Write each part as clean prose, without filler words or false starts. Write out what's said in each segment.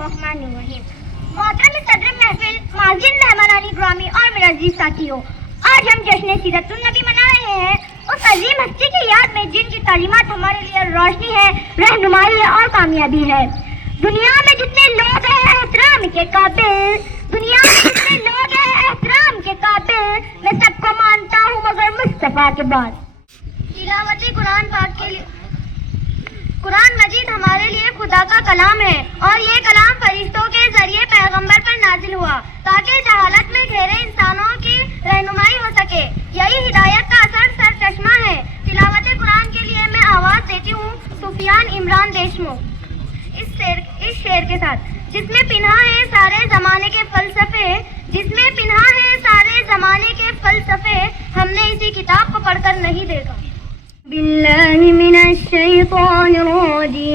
الرحمن الرحیم. محترم صدر محفل، معزز مہمانان گرامی اور میرے عزیز ساتھیوں، آج ہم جشن سیرت النبی منا رہے ہیں، اس عظیم ہستی کی یاد میں جن کی تعلیمات ہمارے لیے روشنی ہے، رہنمائی ہے اور کامیابی ہے. دنیا میں جتنے لوگ ہیں احترام کے قابل، دنیا میں جتنے لوگ ہیں احترام کے قابل، میں سب کو مانتا ہوں مگر مصطفیٰ کے بعد. تلاوت قرآن پاک کے لیے قرآن مجید ہمارے لیے خدا کا کلام ہے، اور یہ کلام فرشتوں کے ذریعے پیغمبر پر نازل ہوا تاکہ جہالت میں گھیرے انسانوں کی رہنمائی ہو سکے. یہی ہدایت کا اثر سر چشمہ ہے. تلاوت قرآن کے لیے میں آواز دیتی ہوں سفیان عمران دیشمکھ اس شعر کے ساتھ. جس میں پنہا ہے سارے زمانے کے فلسفے، جس میں پنہا ہے سارے زمانے کے فلسفے، ہم نے اسی کتاب کو پڑھ کر نہیں دیکھا. باللہ من الشیطان الرجیم،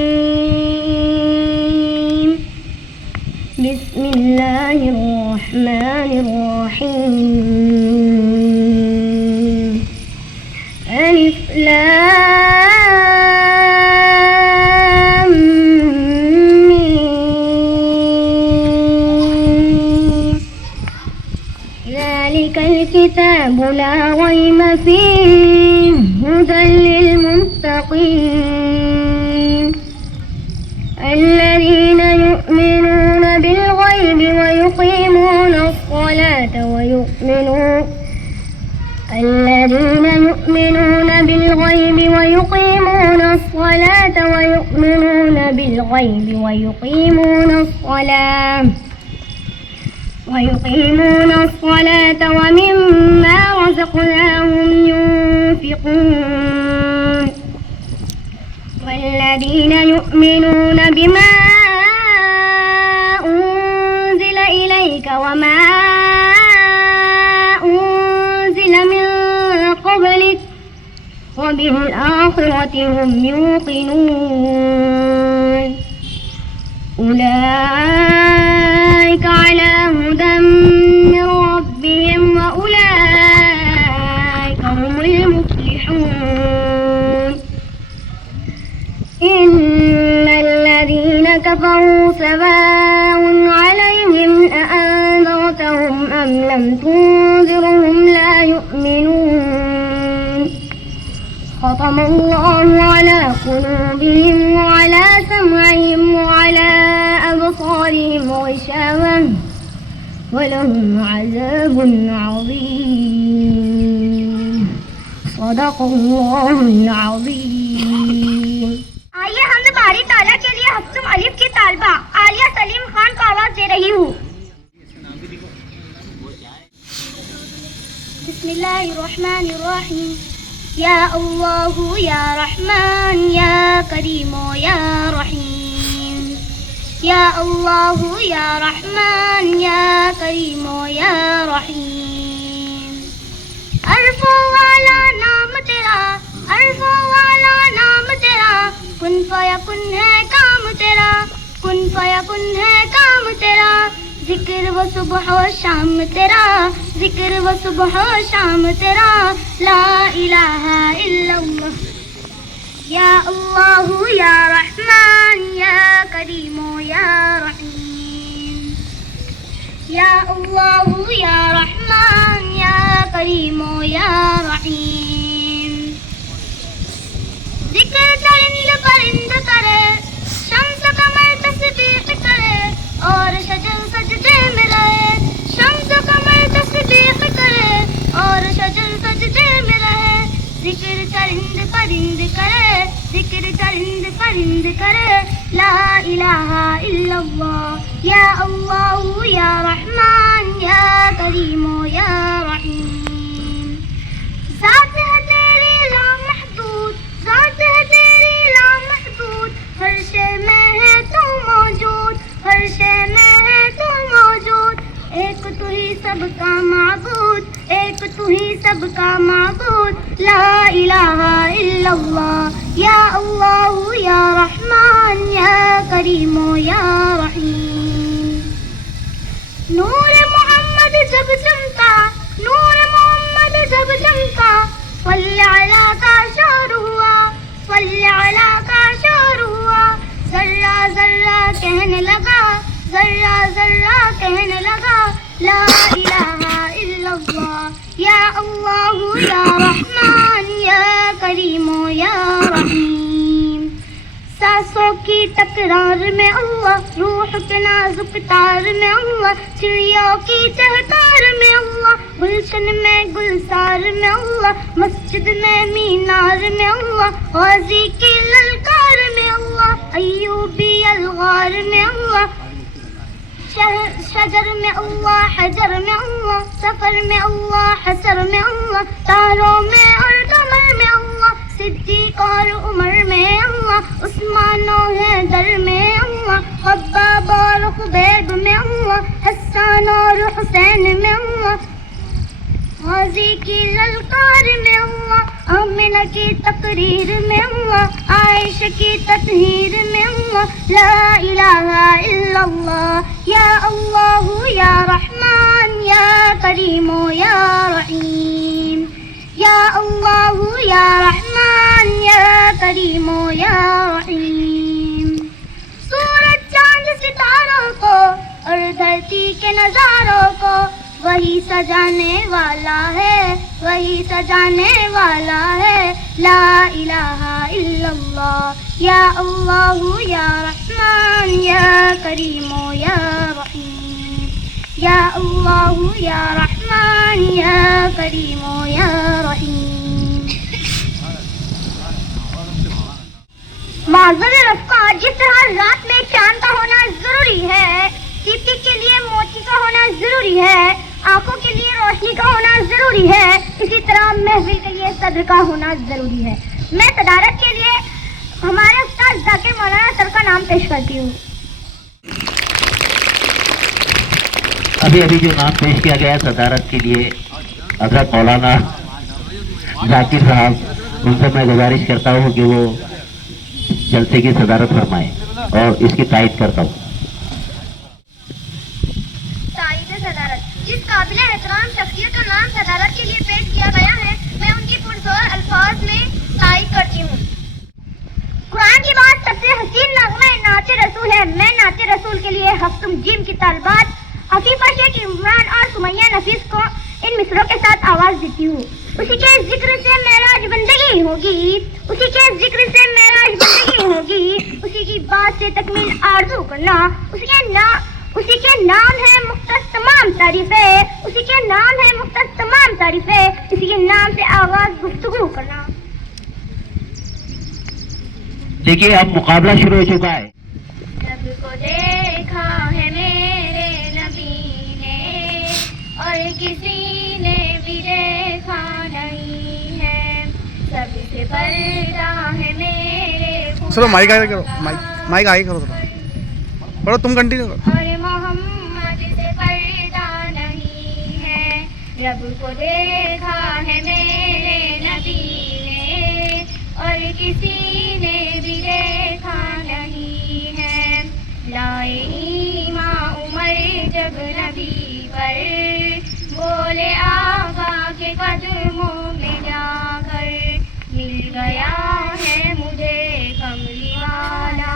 بسم اللہ الرحمن الرحیم. الف لام ذلك الكتاب لا ريب فيه هدى للمتقين الذين يؤمنون بالغيب ويقيمون الصلاة ويؤمنون بالغيب ويقيمون الصلاة ومما رزقناهم ينفقون والذين يؤمنون بما أنزل إليك وما أنزل من قبلك وبالآخرة هم يوقنون أولئك على هدى من ربهم وأولئك هم المفلحون. إن الذين كفروا سواء عليهم أأنذرتهم أم لم تنذرهم لا يؤمنون. ختم الله على قلوبهم وعلى سمعهم وعلى أبصارهم غشاوة ولهم عذاب عظيم. صدق الله العظيم. آئیے ہم نے باری تعالیٰ کے لیے ہفتم الف کی طالبہ عالیہ سلیم خان کو آواز دے رہی ہوں. بسم اللہ الرحمن الرحیم. یا اللہ یا رحمان یا کریم یا رحیم. یا اللہ یا رحمان یا کریم یا رحیم. عرف والا نام تیرا، عرف والا نام تیرا، کن فیکن ہے کام تیرا، کن فیکن ہے کام تیرا. ذکر و صبح و شام تیرا، ذکر و صبح و شام تیرا. لا الہ الا اللہ. یا اللہ یا رحمان یا کریم یا رحیم. یا اللہ یا رحمان یا کریم یا رحیم. ذکر چرند پرند کرے، شمس قمر تسبیح کرے اور شجر سجدے میں رہے. شمس قمر تسبیح کرے اور شجر سجدے میں رہے. ذکر چرند پرند کرے، ذکر چرند پرند کرے. لا الہ الا اللہ. یا اللہ یا رحمان یا کریم یا رحیم. ذات ہے تیری لامحدود، ذات ہے تیری لامحدود. ہر شے میں ہے تو موجود، ہر شے میں ہے تو موجود. ایک تو ہی سب کا معبود، ایک تو ہی سب کا معبود. لا الہ الا اللہ. یا اللہ یا رحمان یا کریم یا رحیم. نور محمد جب چمکا، نور محمد جب چمکا، صلی علی کا شور ہوا، صلی علی کا شور ہوا. ذرہ ذرہ کہنے لگا، ذرہ ذرہ کہنے لگا لا الہ الا اللہ یا اللہ یا رحمان یا کریم یا رحیم. سانسوں کی تکرار میں اللہ، روح کے نازک تار میں اللہ، چڑیوں کی چہکار میں اللہ، گلشن میں گلزار میں اللہ، مسجد میں مینار میں اللہ، غازی کی للکار میں اللہ، ایوبی الغار میں اللہ، شجر میں اللہ، حجر میں اللہ، سفر میں اللہ، حسر میں اللہ، تاروں میں اور قمر میں اللہ، صدیق اور عمر میں اللہ، عثمان و حیدر میں اللہ، خباب اور خبیب میں اللہ، حسان اور حسین میں اللہ، غازی کی للکار میں اللہ، آمنہ کی تقریر میں اللہ، عائشہ کی تطہیر میں اللہ، لا الہ الا اللہ یا اللہ یا رحمان یا کریم یا رحیم یا اللہ یا رحمان یا کریم یا رحیم. سورج چاند ستاروں کو اور دھرتی کے نظاروں کو وہی سجانے والا ہے، وہی سجانے والا ہے. لا الہ الا اللہ یا اللہ یا رحمان یا کریم یا رحیم یا اللہ یا رحمان یا کریم یا رحیم. معذر رفقا، جس طرح رات میں چاند کا ہونا ضروری ہے، سیپی کے لیے موتی کا ہونا ضروری ہے، آنکھوں کے لیے روشنی کا ہونا ضروری ہے، اسی طرح محفل کے لیے صدر کا ہونا ضروری ہے. میں صدارت کے لیے ہمارے استاد ذاکر مولانا سر کا نام پیش کرتی ہوں. ابھی جو نام پیش کیا گیا صدارت کے لیے حضرت مولانا ذاکر صاحب، ان سے میں گزارش کرتا ہوں کہ وہ جلسے کی صدارت فرمائیں اور اس کی تائید کرتا ہوں. جس قابل احترام شخصیت کا نام صدارت کے لیے پیش کیا گیا ہے، میں ان کی پرزور الفاظ میں تائید کرتی ہوں. قرآن کی بات سب سے حسین نغمہ نعت رسول ہے. میں نعت رسول کے لیے ہفتم جیم کی طالبات عفیفہ شیخ عمران اور سمیہ نفیس کو ان مصروں کے ساتھ آواز دیتی ہوں. اسی کے ذکر سے معراج بندگی ہوگی، اسی کے ذکر سے معراج بندگی ہوگی، اسی کی بات سے تکمیل آرزو کرنا، اسی کے نام ہے مختص تمام تعریفیں، اسی کے نام ہے مختص تمام تعریفیں، اسی کے نام سے آغاز گفتگو کرنا. دیکھیے اب مقابلہ شروع ہو چکا ہے. رب کو دیکھا ہے میرے نبی نے اور کسی نے بھی دیکھا نہیں ہے، سب سے پردہ ہے میرے چلو مائک آگے کرو، مائک آگے کرو تھوڑا بڑا، تم کنٹینیو کرو. اور محمد سے پردہ نہیں ہے، رب کو دیکھا ہے میرے نبی نے اور کسی نے بھی دیکھا نہیں ہے. لائے ایمان عمر جب نبی پر، بولے آقا کے قدموں میں جا کر، مل گیا ہے مجھے کملی والا،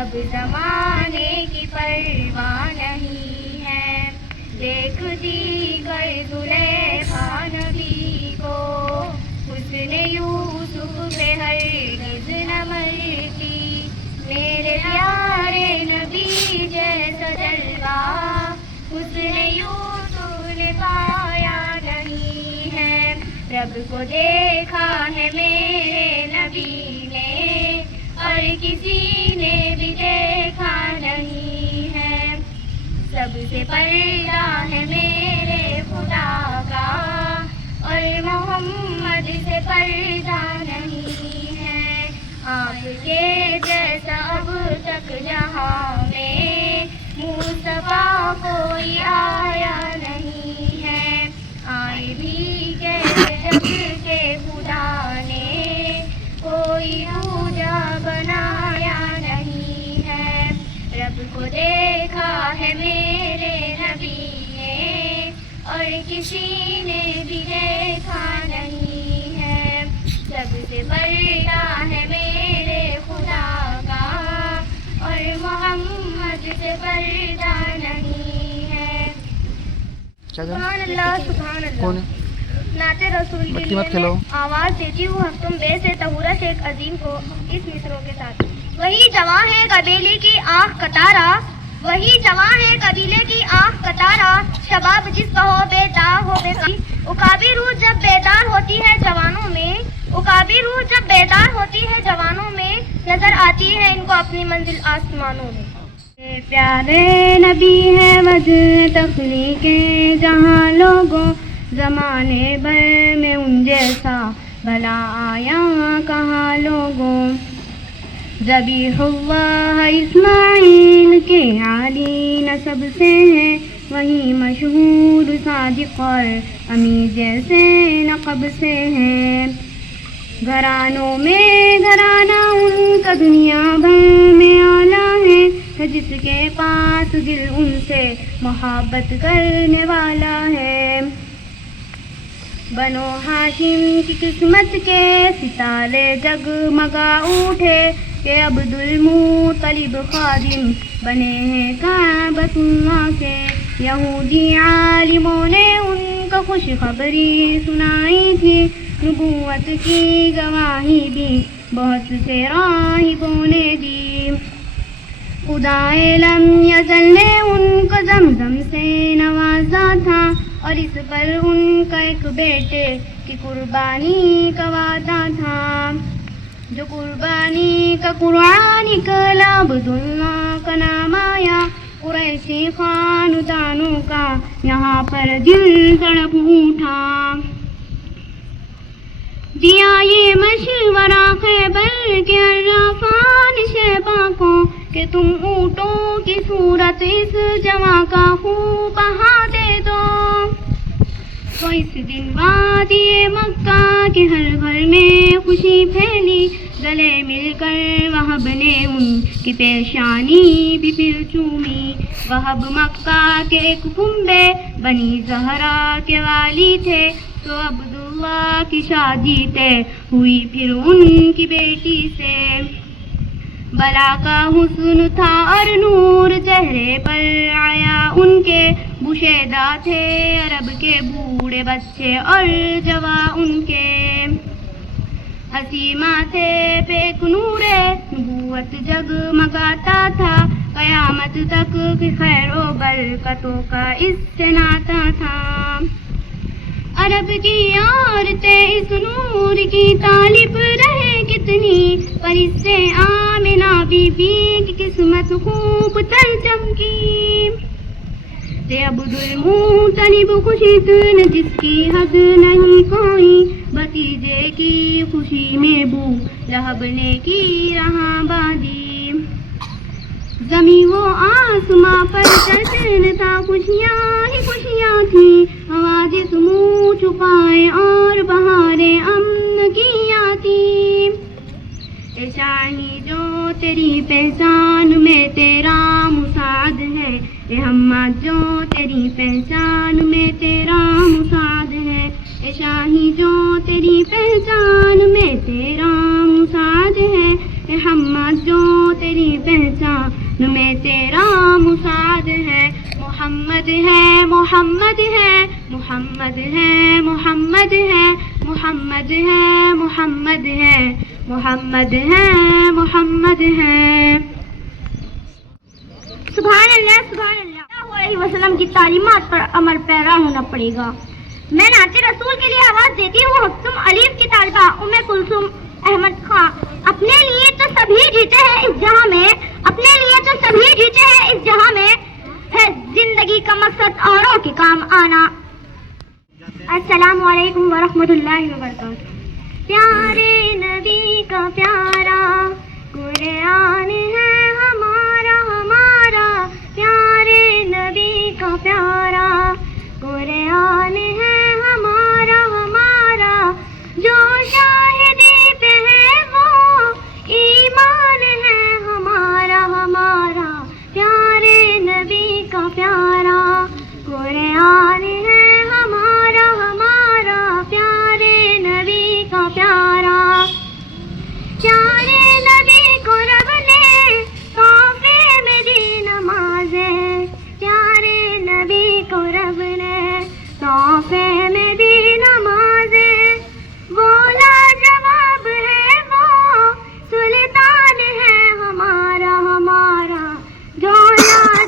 اب زمانے کی پرواہ نہیں ہے. دیکھ دیگر زلیخا نبی کو، حسن یوسف پہ ہرگز نہ مرتی، میرے پیارے نبی جیسا جلوہ حسن یوسف نے پایا نہیں ہے. رب کو دیکھا ہے میرے نبی نے اور کسی نے بھی دیکھا نہیں ہے، سب سے پردہ ہے میرے خدا کا اور محمد سے پردہ نہیں ہے. آپ کے جیسا اب تک جہاں میں مصطفیٰ کوئی آیا نہیں ہے، آئے بھی کیسے جب کہ خدا نے کوئی دوجا بنایا نہیں ہے. رب کو دیکھا ہے میرے نبی نے اور کسی نے بھی دیکھا نہیں ہے، سب سے پردہ ہے میرے خدا کا اور محمد سے پردہ سبحان اللہ سبحان اللہ. کون ہے؟ نعت رسول کے مٹی لیے مت کھلاؤ. میں آواز دیتی ہوں ہفتم بے سے طہورہ شیخ عظیم کو اس مصروں کے ساتھ. وہی جواں ہے قبیلے کی آنکھ کتارا، وہی جواں ہے قبیلے کی آنکھ کتارا، شباب جس کا ہو بے داغ ہو بے قرار. اکابی روح جب بیدار ہوتی ہے جوانوں میں، اکابی روح جب بیدار ہوتی ہے جوانوں میں، نظر آتی ہے ان کو اپنی منزل آسمانوں میں. پیارے نبی ہے وجہ تخلیق جہاں لوگوں، زمانے بھر میں ان جیسا بھلا آیا کہاں لوگوں. ذبیح اللہ اسماعیل کے عالی نسب سے ہے، وہی مشہور صادق اور امیر جیسے نقب سے ہے. گھرانوں میں گھرانہ ان کا دنیا بھر میں اعلیٰ ہے، جس کے پاس دل ان سے محبت کرنے والا ہے. بنو ہاشم کی قسمت کے ستارے جگمگا اٹھے کہ عبد المطلب خادم بنے ہیں کعبۃ اللہ کے. یہودی عالموں نے ان کو خوشخبری سنائی تھی، نبوت کی گواہی بھی بہت سے راہبوں نے دی. خدائے لم یزل نے ان کو زمزم سے نوازا تھا، اور اس پر ان کا ایک بیٹے کی قربانی کا وعدہ تھا. جو قربانی کا قرآن نکلا عبداللہ کا نام آیا، قریشی خاندانوں کا یہاں پر دل تڑپ اٹھا. دیا یہ مشورہ خیبر کے عرفان شیبہ کو کہ تم اونٹوں کی صورت اس جواں کا خوب بہا دے دو. تو اس دن وادی مکہ کے ہر گھر میں خوشی پھیلی، گلے مل کر وہب نے ان کی پیشانی بھی پھر چومی. وہب مکہ کے ایک کنبے بنی زہرا کے والی تھے، تو عبداللہ کی شادی طے ہوئی پھر ان کی بیٹی سے. بلا کا حسن تھا اور نور چہرے پر آیا ان کے، بشیدہ تھے عرب کے بوڑھے بچے اور جوان ان کے. حسیمہ تھے پہ ایک نور نبوت جگمگاتا تھا، قیامت تک کی خیر و برکتوں کا اس سے ناتا تھا. عرب کی عورتیں اس نور کی طالب رہے کتنی، پر اس سے آمنہ بی بی کی قسمت خوب تر چمکی. تے عبد المطلب خوشی جس کی حد نہیں کوئی، بھتیجے کی خوشی میں بو لہب نے کی رہاں بادی. زمین و آسماں پر جشن تھا، خوشیاں ہی خوشیاں تھیں، آواز منہ چھپائے اور بہاریں امن کی آتی. اے شاہی جو تیری پہچان میں تیرا مساعد ہے، اے حماد جو تیری پہچان میں تیرا مساعد ہے. اے شاہی جو تیری پہچان میں تیرا مساعد ہے، اے حماد جو تیری پہچان میں تیرا مساعد ہے. محمد ہے محمد ہے محمد ہے محمد ہے محمد ہے محمد ہے محمد ہے محمد ہے. سبحان اللہ سبحان اللہ. صلی اللہ علیہ وسلم کی تعلیمات پر عمل پیرا ہونا پڑے گا. میں نعت رسول کے لیے آواز دیتی ہوں حکم علیف کی طالبہ ام کلثوم احمد خان. اپنے لیے تو سبھی جیتے ہیں اس جہاں میں، اپنے لیے تو سبھی جیتے ہیں اس جہاں میں، ہے زندگی کا مقصد اوروں کے کام آنا. السلام علیکم ورحمۃ اللہ وبرکاتہ. پیارے نبی کا پیارا قرآن ہے ہمارا ہمارا، پیارے نبی کا پیارا قرآن ہے ہمارا ہمارا. جو شاہدی پہ ہے وہ ایمان ہے ہمارا ہمارا، پیارے نبی کا پیارا قرآن ہے ہمارا ہمارا، پیارے نبی کا پیارا. پیارے نبی کو رب نے تحفے میں دی نمازیں، پیارے نبی کو رب نے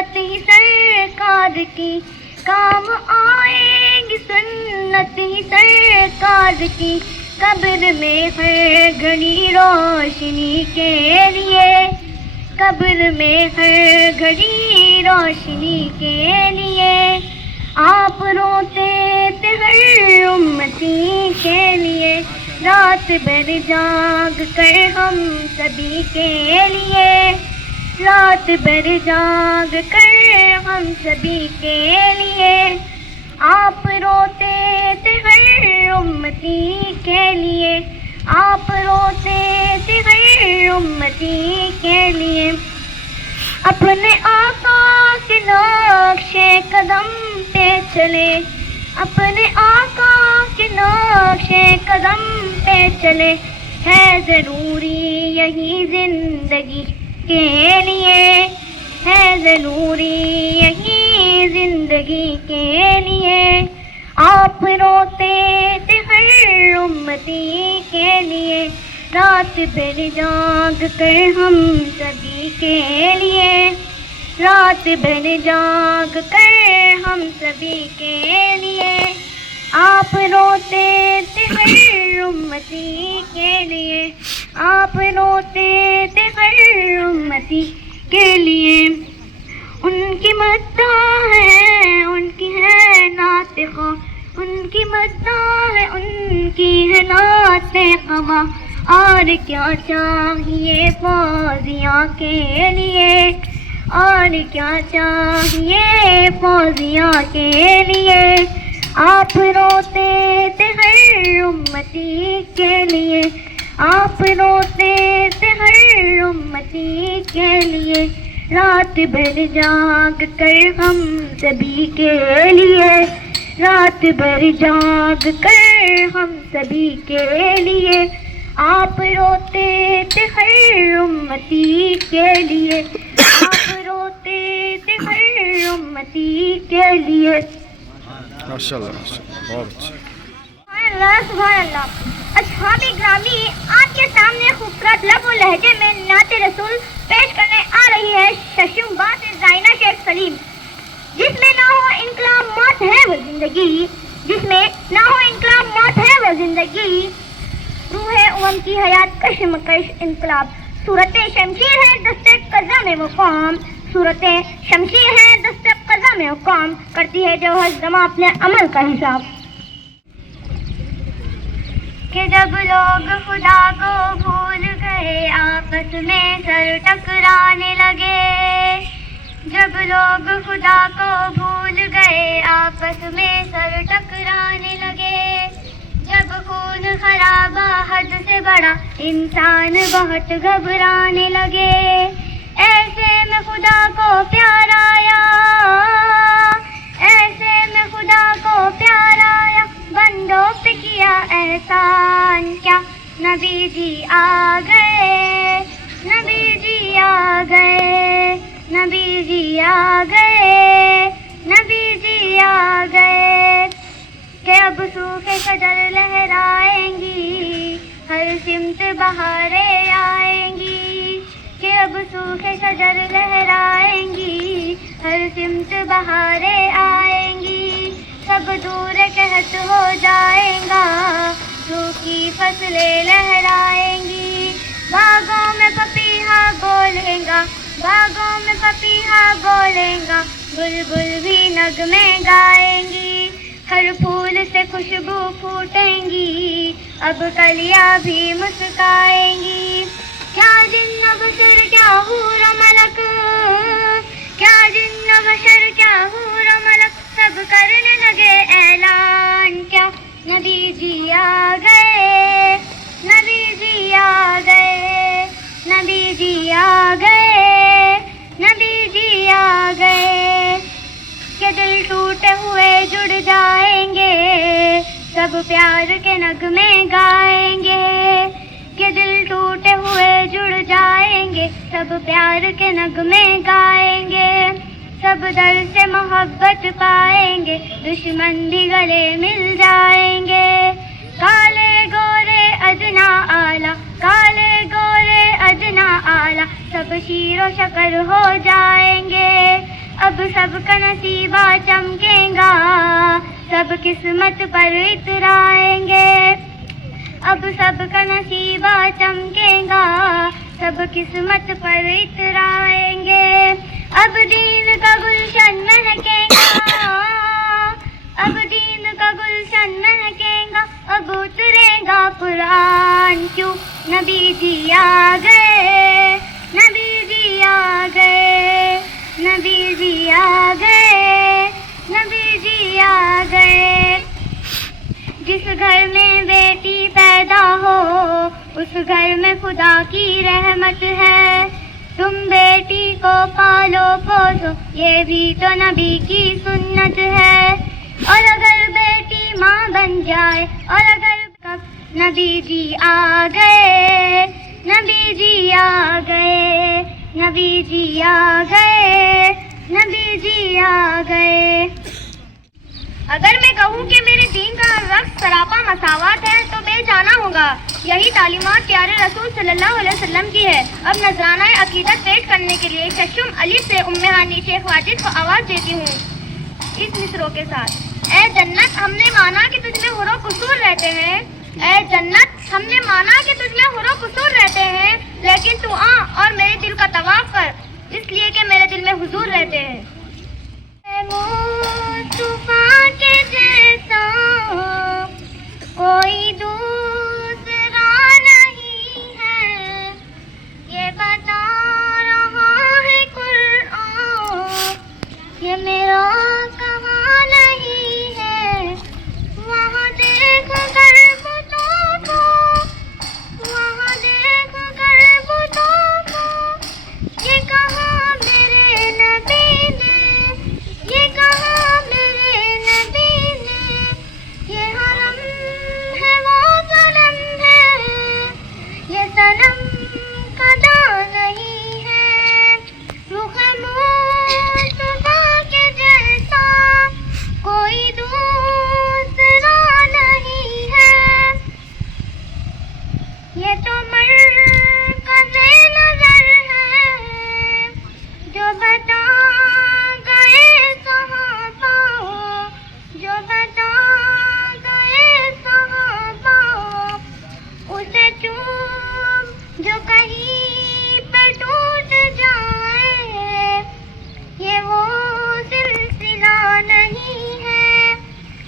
سنت ہی سرکار کی کام آئے گی، سنت ہی سرکار کی قبر میں ہر گھڑی روشنی کے لیے، قبر میں ہر گھڑی روشنی کے لیے آپ روتے تھے ہر امتی کے لیے، رات بھر جاگ کر ہم سبھی کے لیے، رات بھر جاگ کر ہم سبھی کے لیے آپ روتے تھے ہر امتی کے لیے، آپ روتے تھے ہر امتی کے لیے، اپنے آقا کے نقش قدم پہ چلے، اپنے آقا کے نقش قدم پہ چلے، ہے ضروری یہی زندگی کے لیے، ہے ضروری یہی زندگی کے لیے آپ روتے تھے ہر امتی کے لیے، رات بھر جاگ کر ہم سبھی کے لیے، رات بھر جاگ کر ہم سبھی کے لیے آپ روتے تھے ہر امتی کے لیے، آپ روتے تھے ہر امتی کے لیے، ان کی مداح ہے، ان کی ہے نعت خواہ، ان کی مداح ہے، ان کی ہے نعت خواہ، اور کیا چاہیے فوزیاں کے لیے، اور کیا چاہیے فوزیاں کے لیے آپ روتے تھے ہر امتی کے لیے، آپ روتے تھے ہر امتی کے لیے، رات بھر جاگ کر ہم سبھی کے لیے، رات بھر جاگ کر ہم سبھی کے لیے آپ روتے تھے ہر امتی کے لیے، آپ روتے تھے ہر امتی کے لیے۔ ماشاء اللہ بہت اچھا۔ سبحان اللہ سبحان اللہ۔ اصحاب گرامی، آپ کے سامنے خوبصورت لب و لہجے میں نعت رسول پیش کرنے آ رہی ہے ششم باز زائنہ شیخ سلیم۔ جس میں نہ ہو انقلاب موت ہے وہ زندگی، جس میں نہ ہو انقلاب موت ہے وہ زندگی، روح امم کی حیات کشمکش انقلاب، صورت شمشیر ہے دست قضا میں وہ قوم، صورت شمشیر ہے دست قضا میں وہ قوم، کرتی ہے جو ہر زماں اپنے عمل کا حساب۔ کہ جب لوگ خدا کو بھول گئے آپس میں سر ٹکرانے لگے، جب لوگ خدا کو بھول گئے آپس میں سر ٹکرانے لگے، جب خون خرابہ حد سے بڑا انسان بہت گھبرانے لگے، ایسے میں خدا کو پیار آیا، ایسے میں خدا کو پیار آیا، بندوں پہ کیا احسان کیا، نبی جی آ گئے، نبی جی آ گئے، نبی جی آ گئے، نبی جی آ گئے، کہ اب سوکھے شجر لہرائیں گی، ہر سمت بہاریں آئیں گی، کہ اب سوکھے شجر لہرائیں گی، ہر سمت بہاریں آئیں گی، سب دور قحط ہو جائیں گا، سوکھی فصلیں لہرائیں گی، باغوں میں پپیہا بولے گا، باغوں میں پپیہا بولے گا، بلبل بھی نغمے گائیں گی، ہر پھول سے خوشبو پھوٹیں گی، اب کلیاں بھی مسکائیں گی، کیا جن و بشر کیا حور و ملک، کیا جن و بشر کیا حور و ملک، سب کرنے لگے اعلان کیا، نبی جی آ گئے، نبی جی آ گئے، نبی جی آ گئے، نبی جی آ گئے، کہ دل ٹوٹے ہوئے جڑ جائیں گے، سب پیار کے نغمے گائیں گے، کہ دل ٹوٹے ہوئے جڑ جائیں گے، سب پیار کے نغمے گائیں گے، سب در سے محبت پائیں گے، دشمن بھی گلے مل جائیں گے، کالے گورے ادنا اعلیٰ، کالے گورے ادنا اعلیٰ، سب شیر و شکر ہو جائیں گے، اب سب کا نصیبہ چمکے گا، سب قسمت پر اترائیں گے، اب سب کا نصیبہ چمکے گا، سب قسمت پر اترائیں گے، اب دین کا گلشن مہکے گا، اب دین کا گلشن مہکے گا، اب اترے گا قرآن، کیوں نبی جی آ گئے، نبی جی آ گئے، نبی جی آ گئے، نبی جی آ گئے۔ جس گھر میں بیٹی پیدا ہو اس گھر میں خدا کی رحمت ہے، تم بیٹی کو پالو پوسو یہ بھی تو نبی کی سنت ہے، اور اگر بیٹی ماں بن جائے، اور اگر نبی جی آ گئے، نبی جی آ گئے، نبی جی آ گئے، نبی جی آ گئے۔ اگر میں کہوں کہ میرے دین کا رقص سراپا مساوات ہے تو بے جانا ہوگا، یہی تعلیمات پیارے رسول صلی اللہ علیہ وسلم کی ہے۔ اب نذرانہ عقیدت پیش کرنے کے لیے چشم علی سے ام ہانی شیخ واجد کو آواز دیتی ہوں اس مصروں کے ساتھ۔ اے جنت ہم نے مانا کہ تجھ میں حر و قصور رہتے ہیں، اے جنت ہم نے مانا کہ تجھ میں حر و قصور رہتے ہیں، لیکن تو آ اور میرے دل کا طواف کر، اس لیے کہ میرے دل میں حضور رہتے ہیں۔ مصطفیٰ کے جیسا کوئی دوسرا نہیں ہے، یہ بتا رہا ہے قرآن، یہ میرا کہاں نہیں ہے۔ وہاں دیکھ کر بتوں کو، وہاں دیکھ کر بتوں کو، یہ کہاں میرے نبی نے، یہ کہاں میرے نبی نے، یہ حرم ہے وہ صنم ہے، یہ صنم خدا نہیں ہے۔ رخ مصطفیٰ کے جیسا کوئی دوسرا نہیں ہے، یہ تو مرکز نظر ہے جو بتا گئے صحابہ، جو بتا گئے صحابہ، اسے چوم جو کہیں پر ٹوٹ جائے، یہ وہ سلسلہ نہیں ہے،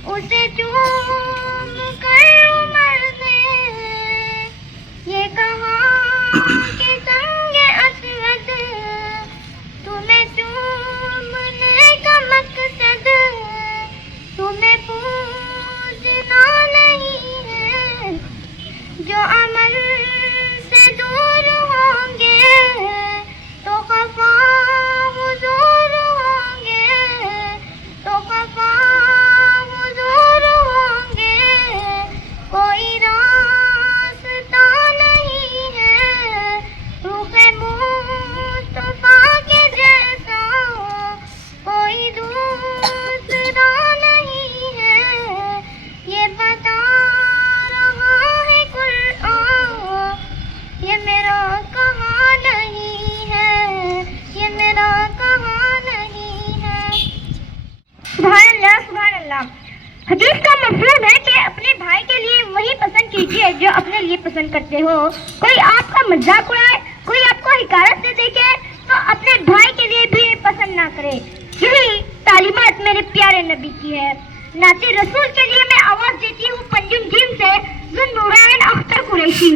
اسے چوم کر عمر نے یہ کہا کہ سنگ اسود، تمہیں چومنے کا مقصد تمہیں پوجنا نہیں ہے، جو عمل سے دور ہوں گے تو خفا حضور ہوں گے، تو خفا حضور ہوں گے، کوئی راستہ نہیں ہے رخ مصطفیٰ کے جیسا کوئی دوسرا نہیں ہے، یہ بتا رہا ہے قرآن، یہ میرا کہاں نہیں ہے، یہ میرا کہاں نہیں ہے۔ سبحان اللہ، سبحان اللہ۔ حدیث کا مفہوم ہے کہ اپنے بھائی کے لیے وہی پسند کیجیے جو اپنے لیے پسند کرتے ہو۔ کوئی آپ کا مذاق اڑائے، کوئی آپ کو حقارت سے دیکھے تو اپنے بھائی کے لیے بھی پسند نہ کرے۔ یہی تعلیمات میرے پیارے نبی کی ہے۔ نعت رسول کے لیے میں آواز دیتی ہوں پنجم جیم سے ذوالنورین اختر قریشی۔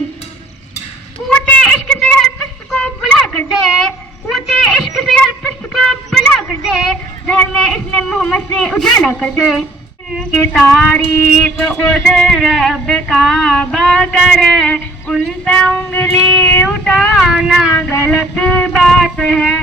قوت عشق سے ہر پست کو بلا کر دے، قوت عشق سے ہر پست کو بلا کر دے، ذہن میں اس میں محمد سے اجالا کر دے۔ ان کی تعریف خود رب کعبہ کرے، ان پہ انگلی اٹھانا غلط بات ہے۔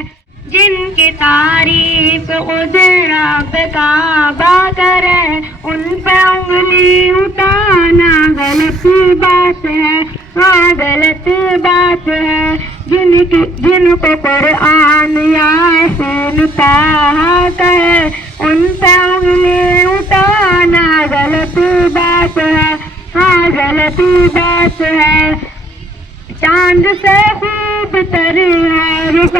جن کی تعریف خود رب کعبہ کرے، ان پہ انگلی اٹھانا غلط بات ہے، ہاں غلط بات ہے۔ جن کو قرآن یا حسین طٰہٰ کہے، ان پہ انگلی اٹھانا غلط بات ہے، ہاں غلط بات ہے۔ چاند سے خوب تر ہے رخ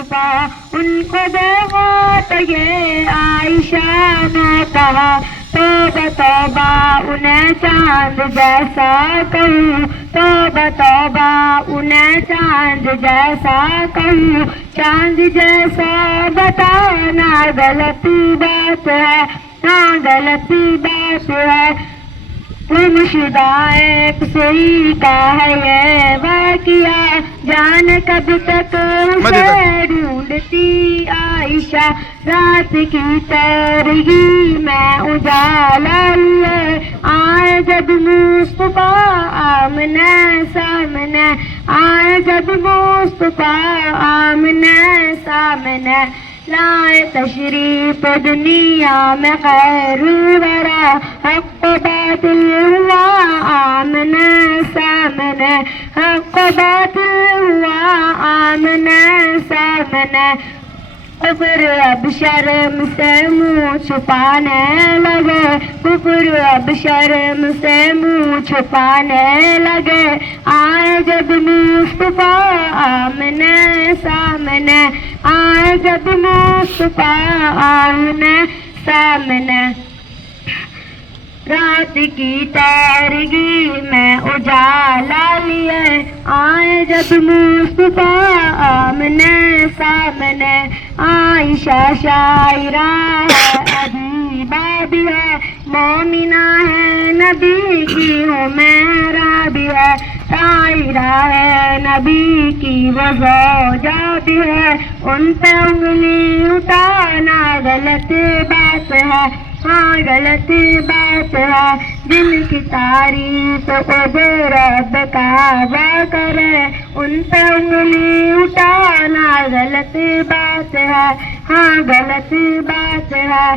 مصطفیٰ ان کو دیکھا تو یہ عائشہ نے کہا توبہ توبہ انہیں چاند جیسا کہوں توبہ توبہ انہیں چاند جیسا کہوں چاند جیسا بتانا غلطی بات ہے ہاں غلطی بات ہے گمشدہ ایک سوئی کا ہے یہ واقعہ جان کب تک اسے ڈھونڈتی عائشہ رات کی تاریکی میں اجالا لیے آئے جب مصطفیٰ آمنے سامنے آئے جب مصطفیٰ آمنے سامنے لائے تشریف دنیا میں خیر الورا حق باطل ہوا آمنے سامنے حق باطل ہوا آمنے سامنے کفر اب شرم سے منہ چھپانے لگے کفر اب شرم سے منہ چھپانے لگے آئے جب مصطفیٰ آمنے سامنے آئے جب مصطفیٰ آمنے سامنے رات کی تاریکی میں اجالا لیے آئے جب مصطفیٰ آمنے سامنے عائشہ شاعرہ ہے ادیبہ بھی ہے مومنہ ہے نبی کی حمیرہ بھی ہے شاعرہ ہے نبی کی وہ زوجہ بھی ہے ان پہ انگلی اٹھانا غلط بات ہے ہاں غلط بات ہے جن کی تعریف خود رب کعبہ کرے ان پہ انگلی اٹھانا غلط بات ہے ہاں غلط بات ہے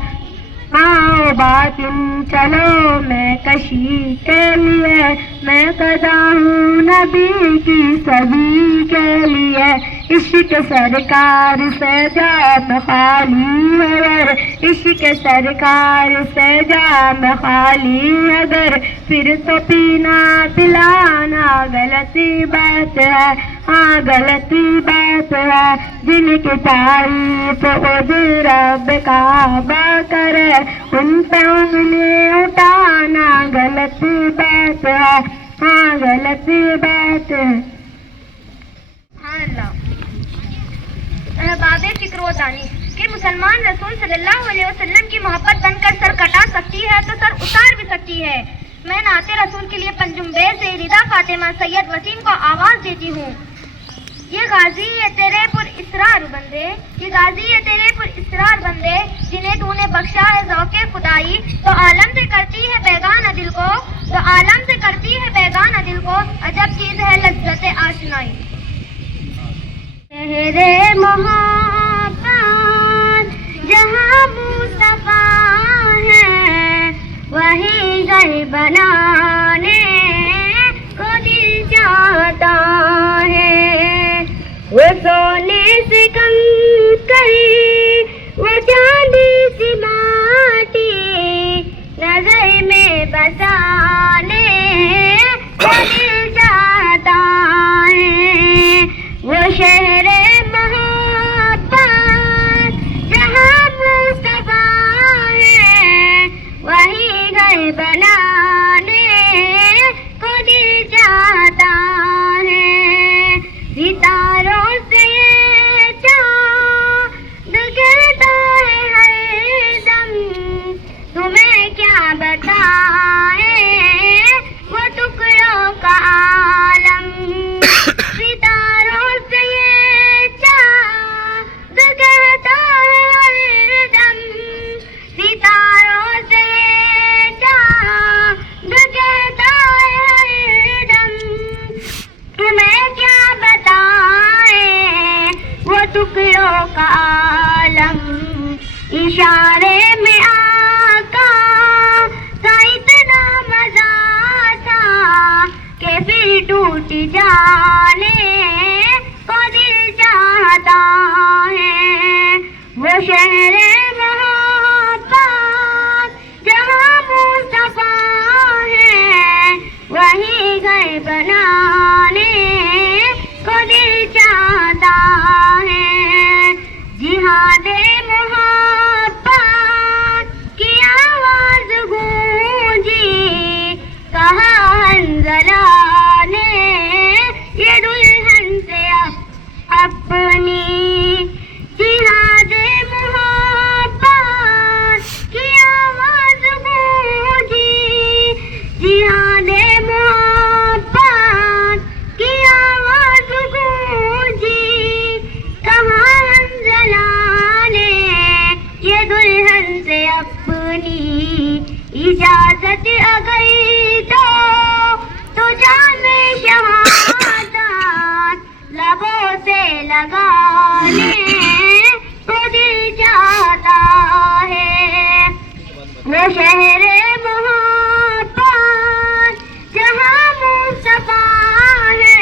آؤ باطن چلو میں کشی کے لیے میں قضا ہوں نبی کی سبھی کے لیے عشق سرکار سے جام خالی اگر عشق سرکار سے جام خالی اگر پھر تو پینا پلانا غلطی بات ہے ہاں غلطی بات ہے جن کی تعریف خود رب کعبہ کرے ان پہ انگلی اٹھانا غلطی بات ہے ہاں غلطی بات ہے احباب فکر و دانی کہ مسلمان رسول صلی اللہ علیہ وسلم کی محبت بن کر سر کٹا سکتی ہے تو سر اتار بھی سکتی ہے میں نعت رسول کے لیے پنجمبے سے رضا فاطمہ سید وسیم کو آواز دیتی ہوں یہ غازی ہے تیرے پر اسرار بندے یہ غازی ہے تیرے پر اسرار بندے جنہیں تو نے بخشا ہے ذوق خدائی تو عالم سے کرتی ہے بیگانہ دل کو تو عالم سے کرتی ہے بیگانہ دل کو عجب چیز ہے لذت آشنائی شہر محبت جہاں مصطفیٰ ہے وہی گھر بنانے کو دل چاہتا ہے وہ سونے سے کم کری وہ چاندی سی ماٹی نظر میں بسانے کو دل چاہتا ہے وہ شہر محبت جہاں مصطفیٰ ہے وہی گھر بنانے کو دل چاہتا ہے ستاروں سے یہ چاند گرتا ہے ہر دم تمہیں کیا بتائیں وہ ٹکڑوں کا عالم ستاروں سے یہ چاند گرتا ہے ہر دم ستاروں سے یہ چاند گرتا ہے ہر دم تمہیں کیا بتائیں وہ ٹکڑوں کا عالم اشارے میں آقا کا اتنا مزہ تھا کہ پھر ٹوٹ جانے کو دل چاہتا ہے وہ شہر محبت جہاں مصطفیٰ ہے وہی گھر بنانے کو دل چاہتا ہے اپنی اجازت اگر دو تو جام شہادت لبوں سے لگانے کو دل چاہتا ہے. وہ شہر محبت جہاں مصطفیٰ ہے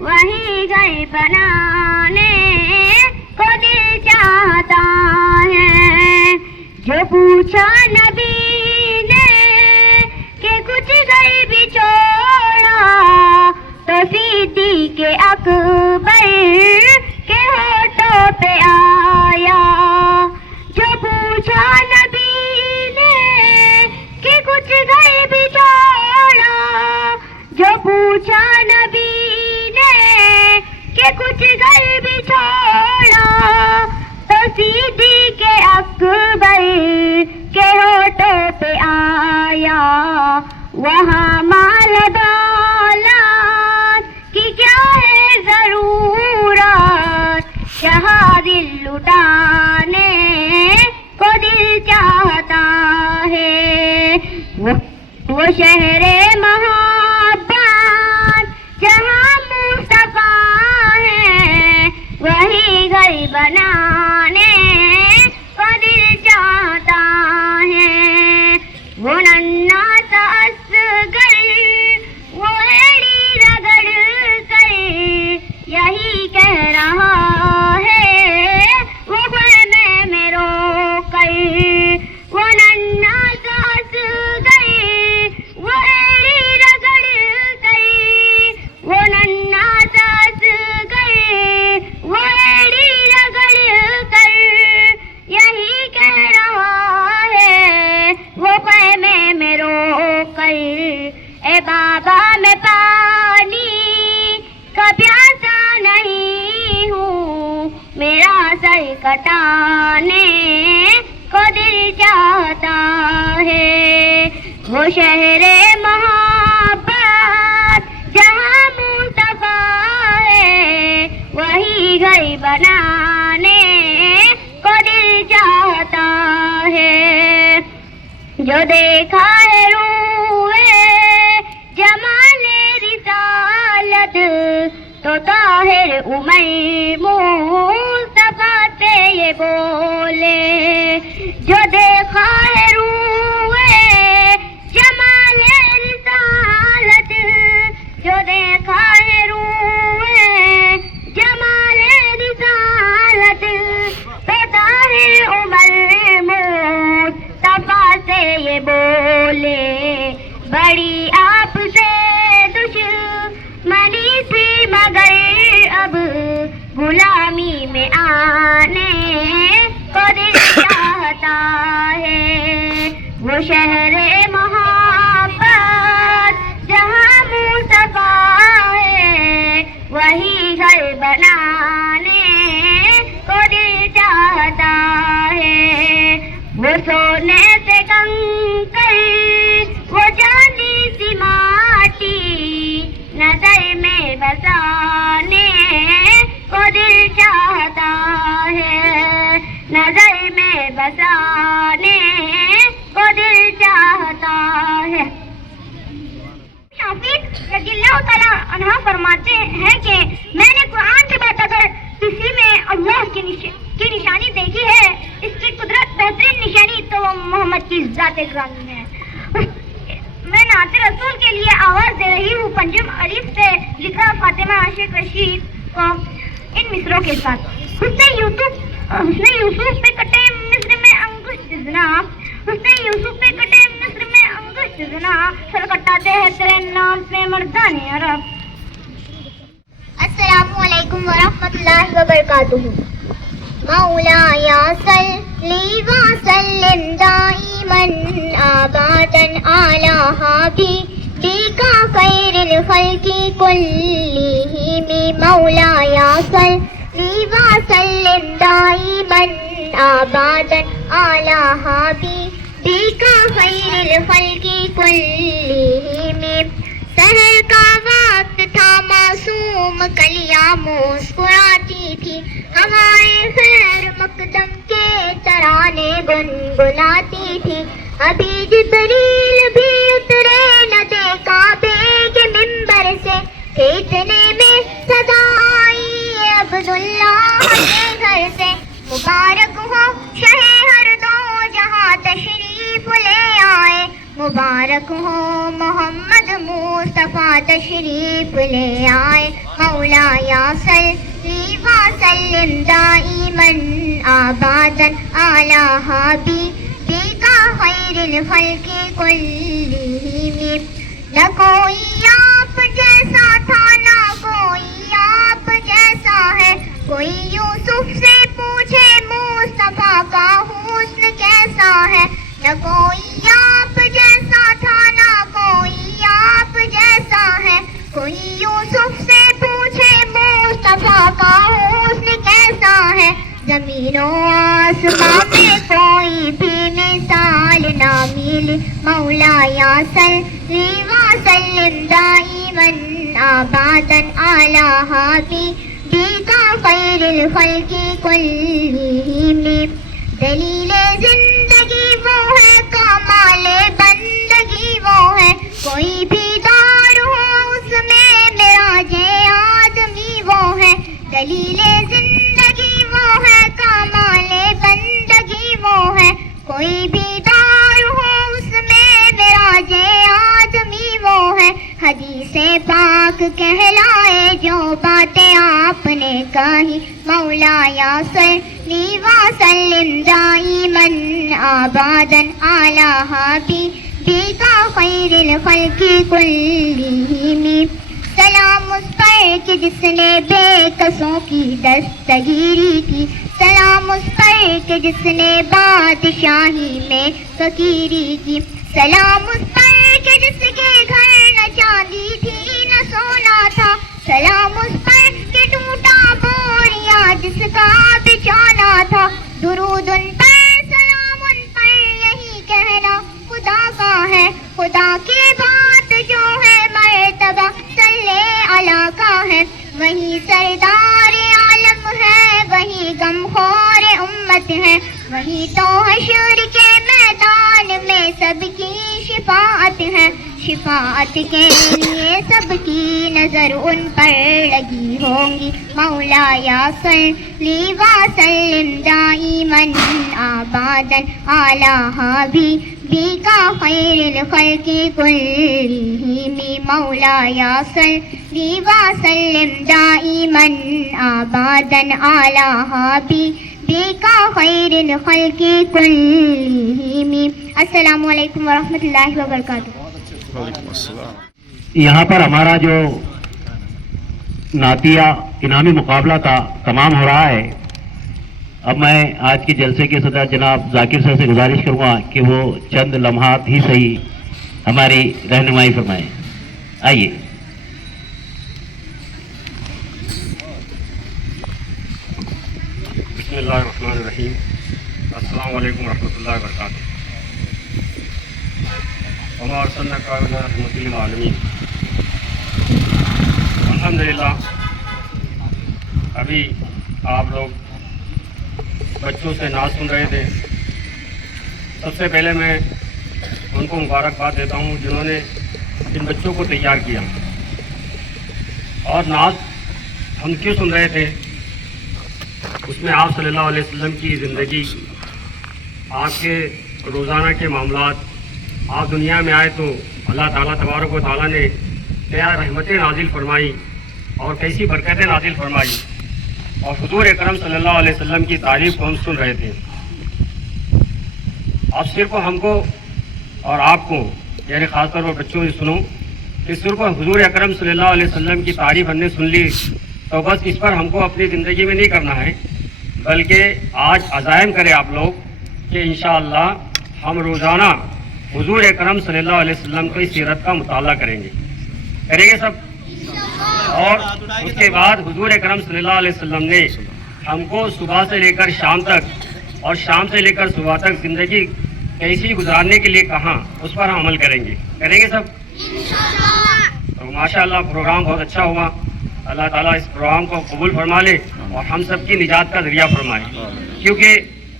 وہیں گھر بنانے کو دل چاہتا ہے. جو پوچھا نبی نے کہ کچھ گھر بھی چھوڑا تو صدیق اکبر کے ہونٹوں پہ آیا. جو پوچھا نبی نے کہ کچھ گھر بھی چھوڑا, جو پوچھا نبی نے کہ کچھ گھر بھی چھوڑا تو صدیق اکبر کے ہونٹوں پہ آیا. وہاں مال دولت کی کیا ہے ضرورت, شہاں دل لٹانے کو دل چاہتا ہے. وہ شہر محبت جہاں مصطفیٰ ہے وہیں گھر بنانے کو دل چاہتا ہے. وہ ننھا سا اصغر وہ ایڑی رگڑ کر یہی کہہ رہا ہے وہ خیمے میں رو کر. وہ ننھا سا اصغر وہ ایڑی رگڑ کر, وہ ننھا سا اصغر وہ ایڑی رگڑ کر یہی کہہ رہا ہے وہ خیمے میں رو کر. اے بابا میں پانی کا پیاسا نہیں ہوں, میرا سر کٹانے کو دل چاہتا ہے. وہ شہر محبت جہاں مصطفیٰ ہے وہی گھر بنانے کو دل چاہتا ہے. جو دیکھا ہے روئے جمال رسالت تو طاہر عمر مصطفیٰ سے یہ بولے. جو دیکھا ہے روئے جمال رسالت, جو دیکھا ہے روئے جمال رسالت تو طاہر عمر مصطفیٰ سے یہ بولے. بڑی آپ سے دشمنی تھی مگر اب غلامی میں آنے کو دل چاہتا ہے. وہ شہر محبت جہاں مصطفیٰ ہے وہی گھر بنانے کو دل چاہتا ہے. وہ سونے سے کنکر وہ چاندی سی ماٹی نظر میں بسانے کو دل چاہتا ہے, نظر میں بسانے کو دل چاہتا ہے. حافظ رضی اللہ تعالیٰ عنہ فرماتے ہیں کہ میں نے قرآن کے بعد اگر کسی میں اللہ کی نشانی دیکھی ہے, اس کی قدرت بہترین نشانی تو وہ محمد کی ذات گرامی ہے. میں نعت رسول کے لیے آواز دے رہی ہوں پنجم الف سے لکھا فاطمہ عاشق رشید کو ان مصروں کے ساتھ. حسن یوسف پہ کٹے مصر میں انگشت زنا, حسن یوسف پہ کٹے مصر میں انگشت زنا, سر کٹاتے ہیں تیرے نام پہ مردان عرب. السلام علیکم ورحمۃ اللہ وبرکاتہ. مولاي صل وسلم دائما ابدا على حبيبك خير الخلق كلهم. مولاي صل وسلم دائما ابدا على حبيبك خير الخلق كلهم. سحر کا وقت تھا معصوم کلیاں مسکراتی تھی, ہمارے خیر مقدم کے ترانے گن گنگناتی تھی. ابھی جبریل بھی اترے نہ تھے کعبے کے منبر سے کہ اتنے میں صدا آئی عبداللہ کے گھر سے. مبارک ہو شہ ہر دو جہاں تشریف لے آئے. مبارک ہو محمد مصطفیٰ تشریف لے آئے. مولا یا صلی وسلم دائماً آباداً علی حبیبک خیر الخلق کلہم. نہ کوئی آپ جیسا تھا نہ کوئی آپ جیسا ہے. کوئی یوسف سے پوچھے مصطفیٰ کا حسن کیسا ہے. نہ کوئی آپ جیسا تھا نہ کوئی آپ جیسا ہے. کوئی یوسف سے پوچھے مصطفیٰ کا حسن کیسا ہے. زمین و آسمان میں کوئی بھی مثال نہ ملی. مولا یا صلی وسلم دائماً آباداً علی حبیبک خیر الخلق کلہم. دلیل زندگی وہ ہے کمال بندگی وہ ہے. کوئی بھی دار ہو اس میں معراج آدمی وہ ہے. دلیل زندگی وہ ہے کمال بندگی وہ ہے. کوئی بھی دار ہو اس میں معراج آدمی وہ ہے. حدیث پاک کہلائے جو باتیں آپ نے کہی. مولا یا صلی وسلم دائماً آباداً علی حبیبک خیر الخلق کلہم. سلام اس پر کہ جس نے بے کسوں کی دستگیری کی. سلام اس پر کہ جس نے بادشاہی میں فقیری کی. سلام اس پر کہ جس کے گھر نہ چاندی تھی نہ سونا تھا. سلام اس پر کہ ٹوٹا بوریا جس کا بچھانا تھا. درود ان پر سلام ان پر یہی کہنا خدا کا ہے. خدا کی بات جو ہے مرتبہ صلی علی کا ہے. وہی سردار عالم ہے وہی غمخوار امت ہے. وہی تو حشر کے میدان میں سب کی شفاعت ہے. شفاعت کے لیے سب کی نظر ان پر لگی ہوں گی. مولا یا صلی وسلم دائماً آباداً علی حبیبک خیر الخلق کلہم. مولا یا صلی وسلم دائماً آباداً علی حبیبک خیر الخلق کلہم. السلام علیکم ورحمۃ اللہ وبرکاتہ. وعلیکم السلام. یہاں پر ہمارا جو نعتیہ انعامی مقابلہ تھا تمام ہو رہا ہے. اب میں آج کے جلسے کے صدر جناب ذاکر صاحب سے گزارش کروں گا کہ وہ چند لمحات ہی صحیح ہماری رہنمائی فرمائیں. آئیے. بسم اللہ الرحمن الرحیم. السلام علیکم ورحمۃ اللہ وبرکاتہ. وما ارسلناک الا رحمۃ للعالمین. الحمدللہ ابھی آپ لوگ بچوں سے نعت سن رہے تھے. سب سے پہلے میں ان کو مبارکباد دیتا ہوں جنہوں نے ان بچوں کو تیار کیا. اور نعت ہم کیوں سن رہے تھے؟ اس میں آپ صلی اللہ علیہ وسلم کی زندگی، آپ کے روزانہ کے معاملات. آپ دنیا میں آئے تو اللہ تعالیٰ تبارک و تعالیٰ نے کیا رحمتیں نازل فرمائی اور کیسی برکتیں نازل فرمائی. اور حضور اکرم صلی اللہ علیہ وسلم کی تعریف کو ہم سن رہے تھے. اب صرف ہم کو اور آپ کو، یعنی خاص طور پر بچوں سے سنو کہ صرف حضور اکرم صلی اللہ علیہ وسلم کی تعریف ہم نے سن لی تو بس اس پر ہم کو اپنی زندگی میں نہیں کرنا ہے، بلکہ آج عزائم کریں آپ لوگ کہ انشاءاللہ ہم روزانہ حضور اکرم صلی اللہ علیہ وسلم کی سیرت کا مطالعہ کریں گے سب. اور اس کے بعد حضور اکرم صلی اللہ علیہ وسلم نے ہم کو صبح سے لے کر شام تک اور شام سے لے کر صبح تک زندگی کیسی گزارنے کے لیے کہاں، اس پر ہم عمل کریں گے سب. تو ماشاءاللہ پروگرام بہت اچھا ہوا. اللہ تعالیٰ اس پروگرام کو قبول فرما لے اور ہم سب کی نجات کا ذریعہ فرمائے. کیونکہ